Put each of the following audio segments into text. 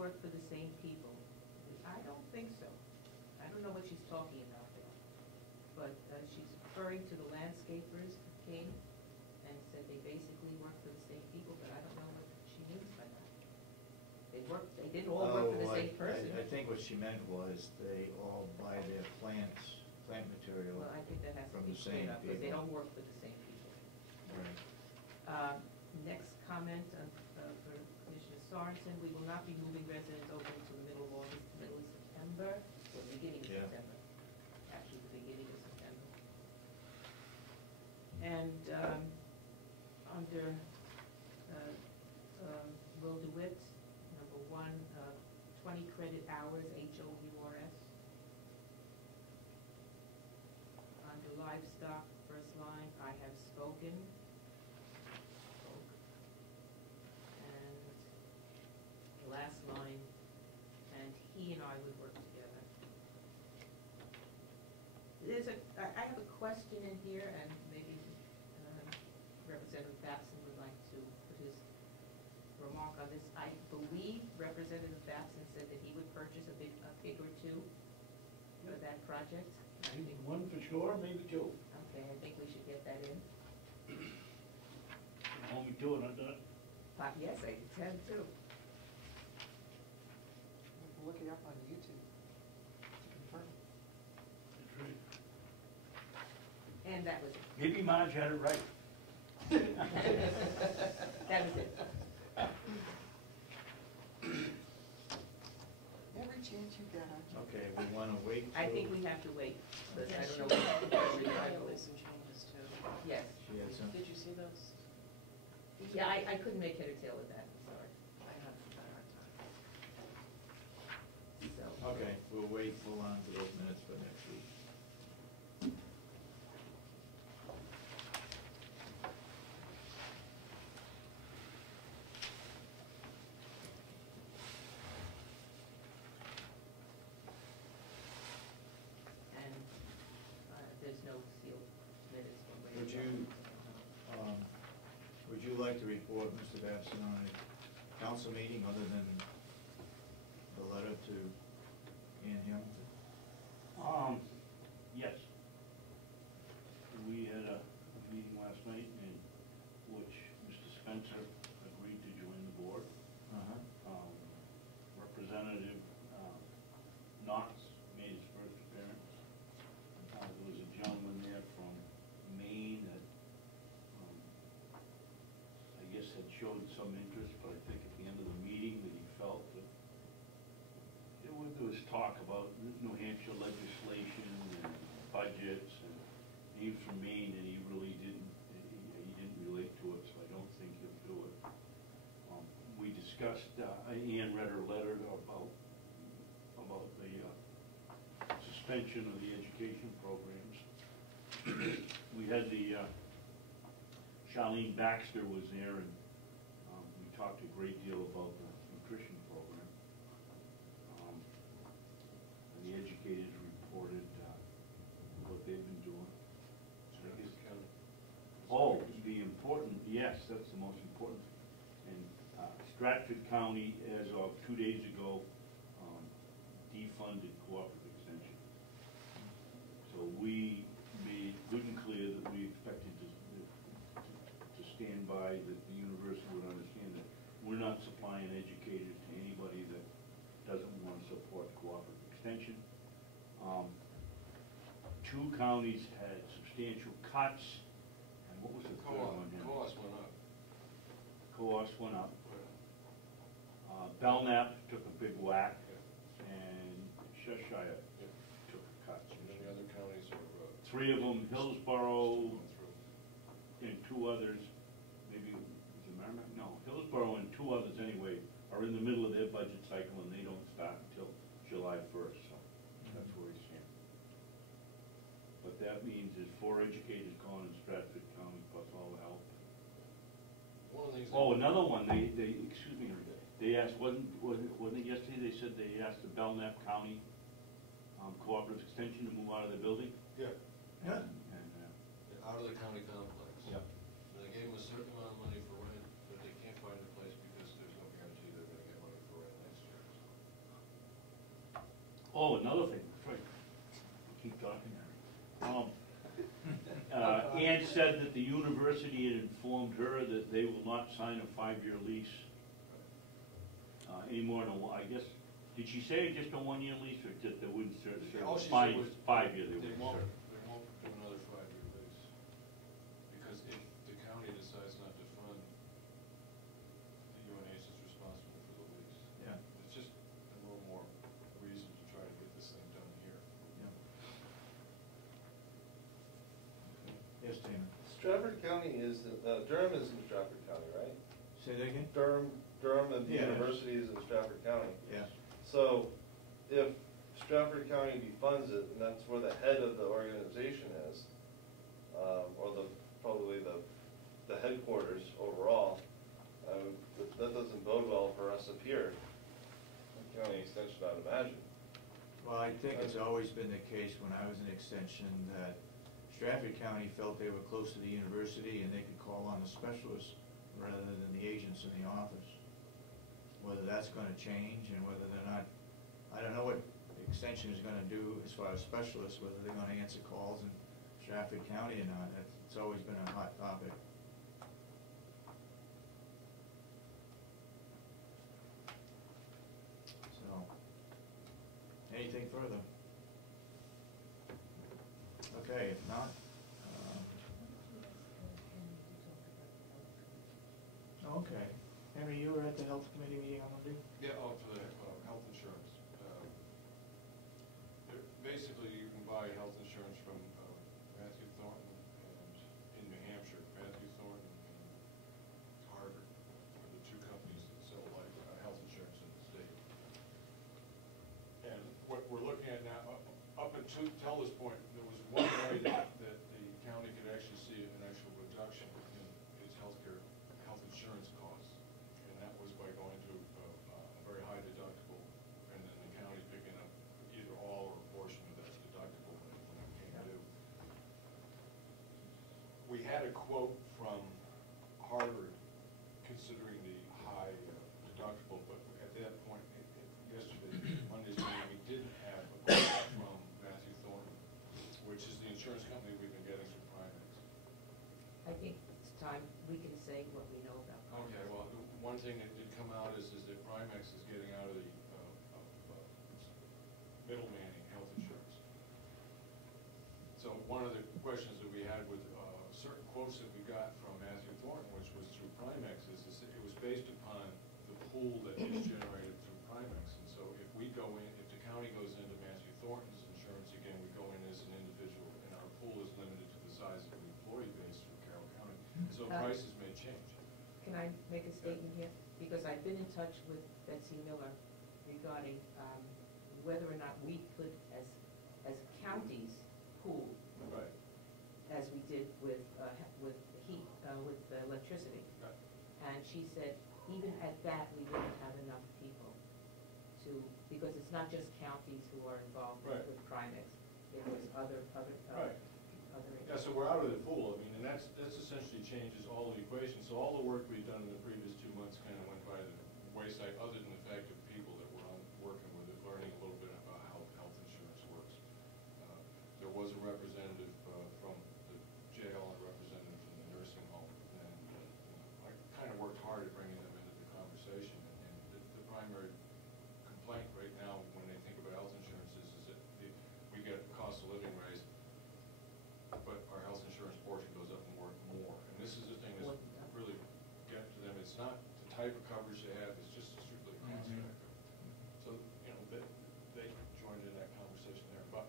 work for the same people. I don't think so. I don't know what she's talking about there. But she's referring to the landscapers who came and said they basically work for the same people, but I don't know what she means by that. They didn't all work for the same person. I think what she meant was they all buy their plant material. Well, I think that has to be cleared up, because they don't work for the same people. Right. Next comment for Commissioner Sorensen: we will not be moving residents over into the middle of August, middle of September, or the beginning of September. Actually, the beginning of September. And under Will DeWitt, number 1, 20 credit hours, HOURS. Under livestock, first line, I have spoken. And the last line, and he and I would work together. I have a question in here, and maybe Representative Batson would like to put his remark on this. I believe Representative Batson said that he would purchase a pig or two for that project. Maybe one for sure, maybe two. Okay, I think we should get that in. Only two and I'm done. Yes, I intend to. You can look it up on YouTube to confirm. That's right. And that was it. Maybe Marge had it right. That was it. Every chance you get. Okay, we want to wait. I think we have to wait, but I Yes, don't know what the there was is. some changes too. Yes. She had some. Did you see those? Yeah, I couldn't make head or tail of that, I'm sorry. I had a hard time. So, Okay, we'll wait, hold on to those minutes for next week. and there's no sealed minutes one way or Would the you, other. would you like to report, Mr. Babson, on a council meeting other than the letter to Ann Hamilton? Yes. We had a meeting last night in which Mr. Spencer agreed to join the board. Representative Knox made his first appearance. There was a gentleman there from Maine that I guess had showed some interest, but I think at the end of the meeting that he felt that there was talk about New Hampshire legislation and budgets, and he was from Maine, and he really didn't relate to it, so I don't think he'll do it. We discussed, Ann read her letter about the suspension of the education programs. We had Charlene Baxter was there, and we talked a great deal about the nutrition program. And the educators reported what they've been doing. Oh, the important, yes, that's the most important. And Stratford County, as of 2 days ago, defunded cooperative extension. So we made good and clear that we expected to stand by, that the university would understand that we're not supplying educators to anybody that doesn't want to support cooperative extension. 2 counties had substantial cuts, and what was the third one? Cost went up. Cost went up. Belknap took a big whack, and Cheshire took a cut. And then the other counties are 3 of them, Hillsborough going through. and 2 others, maybe, was it Merrimack? No, Hillsborough and 2 others anyway are in the middle of their budget cycle, and they don't start until July 1st, so that's where we stand. But that means there's 4 educators gone in Stratford County plus all the help. One of these. Oh, another one, they excuse me, they asked, wasn't it yesterday, they said they asked the Belknap County Cooperative Extension to move out of the building? Yeah, Yeah. And out of the county complex. Yep. And they gave them a certain amount of money for rent, but they can't find a place because there's no guarantee they're gonna get money for rent next year. So said that the university had informed her that they will not sign a 5-year lease any more than one, I guess, did she say just a 1-year lease, or just they wouldn't serve All she said 5 was 5-year they They wouldn't won't, serve? they won't do another 5-year lease. Because if the county decides not to fund, the UNH is responsible for the lease. Yeah. It's just a little more reason to try to get this thing done here. Yeah. Yes, Tina? Stratford County is, Durham is in Stratford County, right? Say that again? Durham and the Yeah. university is in Stratford County. Yeah. So if Stratford County defunds it, and that's where the head of the organization is, or probably the headquarters overall, that doesn't bode well for us up here. County extension, I'd imagine. Well, I think it's always been the case when I was in extension that Stratford County felt they were close to the university and they could call on the specialists rather than the agents in the office. Whether that's gonna change and whether they're not, I don't know what extension is gonna do as far as specialists, whether they're gonna answer calls in Stratford County or not. It's always been a hot topic. So, anything further? Okay, if not, okay. Henry, you were at the health committee meeting on Monday? Yeah, for the health insurance. Basically, you can buy health insurance from Matthew Thornton and in New Hampshire, Matthew Thornton and Harvard are the two companies that sell health insurance in the state. And what we're looking at now, up until this point, there was one way that the county could actually see an actual reduction in its health insurance costs. And that was by going to a very high deductible, and then the county picking up either all or a portion of that deductible when it came due. We had a quote from Harvard considering the high deductible, but at that point, yesterday, Monday's meeting, we didn't have a quote from Matthew Thornton, which is the insurance company we've been getting through Primex. I think it's time we can say what we know about. Okay, well, one thing that did come out is that Primex is getting out of the middlemaning health insurance. So one of the questions that we had with certain quotes that we got from Matthew Thornton, which was through Primex, is it was based upon the pool that is generated through Primex. And so if we go in, if the county goes into Matthew Thornton's insurance, again, we go in as an individual, and our pool is limited to the size of the employee base through Carroll County. So prices may change. Can I make a statement here? Because I've been in touch with Betsy Miller regarding whether or not we could, as counties, pool, Right. as we did with heat, with electricity. Right. And she said, even at that, we wouldn't have enough people to, because it's not just counties who are involved Right. with Primex. It was other. Right. Yeah, so we're out of the pool, I mean, and that's essentially changes all the equations. So all the work we've done in the previous 2 months kind of went by the wayside, other than the fact of people that were working with it, learning a little bit about how health insurance works. There was a representative from the jail and a representative from the nursing home, and I kind of worked hard at bringing them into the conversation. And the primary complaint right now, when they think about health insurance, is that we get cost of living raised, but our health insurance portion goes up more. And this is the thing that's really get to them. It's not the type of coverage they have, it's just strictly a cost factor. So, they joined in that conversation there. But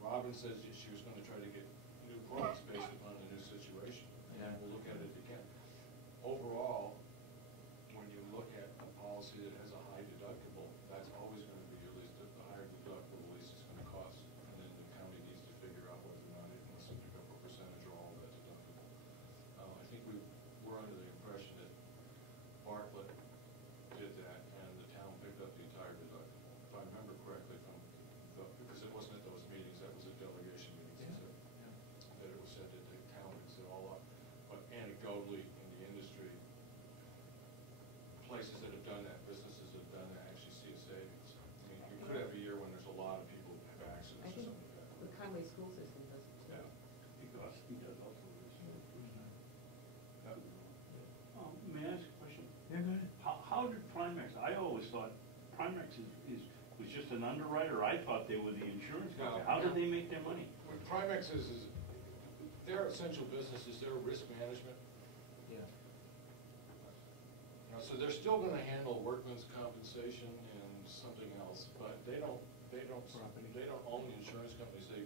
Robin says she was going to try to get new quotes based upon the new situation. Yeah. And we'll look at it again. Overall, when you look at a policy that has a high deductible, that's always going to be at least the higher deductible, at least it's going to cost. And then the county needs to figure out whether or not it wants to pick up a percentage or all of that deductible. I think we're under the impression that Bartlett did that and the town picked up the entire deductible. If I remember correctly because it wasn't at those meetings, that was a delegation an underwriter? I thought they were the insurance No. company. How did they make their money? What Primex is their essential business is their risk management. Yeah. So they're still gonna handle workman's compensation and something else, but they don't own the insurance companies, they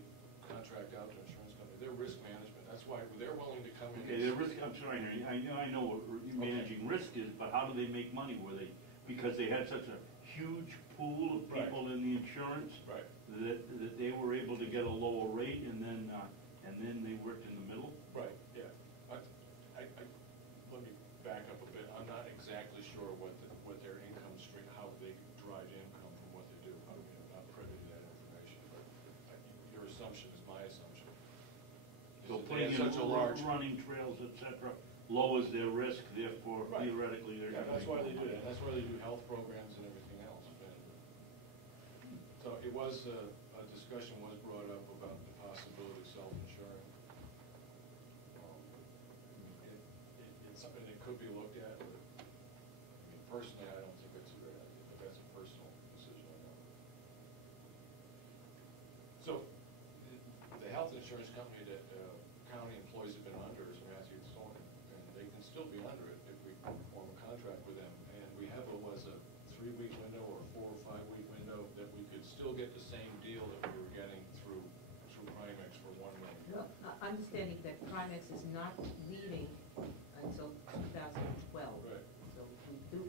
contract out to insurance companies, they're risk management, that's why they're willing to come in. Okay, their risk, I'm sorry, I know what managing risk is, but how do they make money? Were they, because they had such a huge pool of people in the insurance? Right. That they were able to get a lower rate and then they worked in the middle? Right, yeah. Let me back up a bit, I'm not exactly sure what their income stream, how they derive income from what they do. I'm not privy to that information, but your assumption is my assumption. So Is that they putting have in such a large. running trails, et cetera, lowers their risk, therefore Right. theoretically they're Yeah, gonna that's make why they more do money. that, that's why they do health programs and everything else. So it was, a discussion was brought up about the possibility of self-insuring. It's something that could be looked at, but, I mean, personally, I don't think it's a great idea, but that's a personal decision, I know. So, the health insurance company that county employees have been under is Matthew Thornton, and they can still be under it if we form a contract with them. And we have a 3-week window or a 4 or 5-week window that we could still get the same deal that we were getting through Primex for 1 month. No, understanding that Primex is not leaving until 2012. Right. So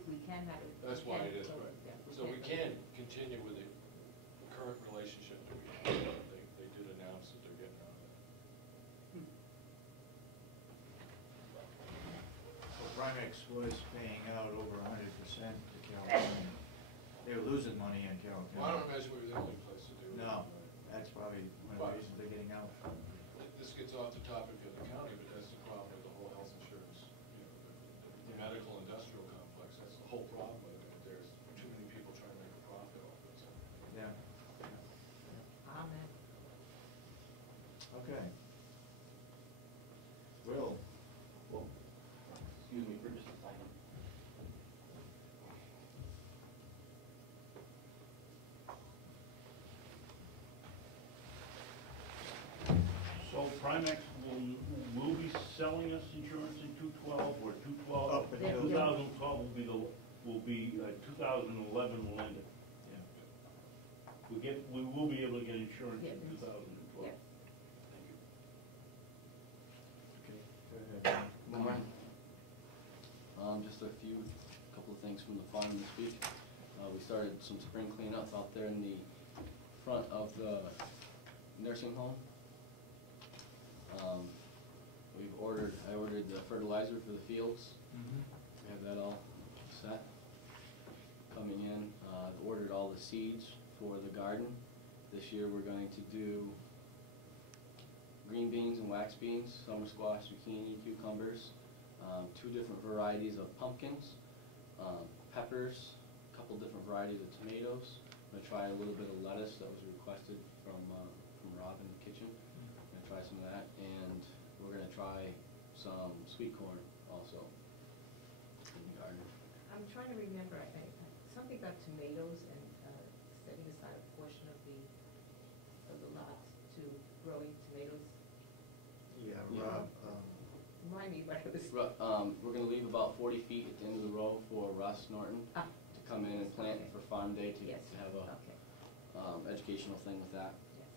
we can have it. That's why it is, yeah, right. yeah, So we can continue with the current relationship that we have. They did announce that they're getting out of it. So Primex was paying out over 100% to Carroll County. They were losing money in Carroll Well, I don't County. imagine we were the only place to do it. No, that's probably one of the reasons they're getting out. This gets off the topic of the county, but that's the problem with the whole health insurance, the medical industrial complex, that's the whole problem with it. There's too many people trying to make a profit off it, so. Yeah. Amen. Okay. Will, Excuse me for just a second. So Primex will be selling us insurance in 2012, or 2012? Up until- 2012 will be 2011 will end it. yeah. We will be able to get insurance Yeah, in it's- 2012. yeah. Okay, go ahead. Good morning. Just couple of things from the farm this week. We started some spring cleanup out there in the front of the nursing home. I ordered the fertilizer for the fields. We have that all set. Coming in, ordered all the seeds for the garden. This year we're going to do green beans and wax beans, summer squash, zucchini, cucumbers, 2 different varieties of pumpkins, peppers, a couple different varieties of tomatoes. I'm gonna try a little bit of lettuce that was requested from Rob in the kitchen. I'm gonna try some of that, and we're gonna try some sweet corn also in the garden. I'm trying to remember, something about tomatoes and setting aside a portion of the lot to growing tomatoes. Yeah, Yeah. Rob, Remind me what it was. We're gonna leave about 40 feet at the end of the row for Russ Norton Ah, to come in and plant okay. for Farm Day to Yes, have a okay, educational thing with that. yes.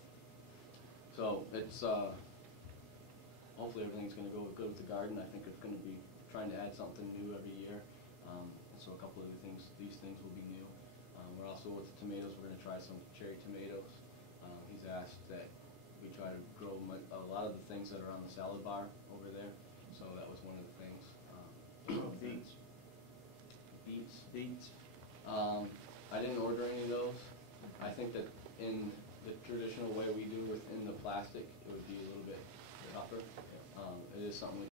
So it's, hopefully everything's gonna go good with the garden. I think it's gonna be trying to add something new every year. So a couple of these things will be new. We're also with the tomatoes, we're gonna try some cherry tomatoes. He's asked that we try to grow a lot of the things that are on the salad bar over there. So that was one of the things. Beets. Beets. I didn't order any of those. I think that in the traditional way we do within the plastic, it would be a little bit tougher. It is something we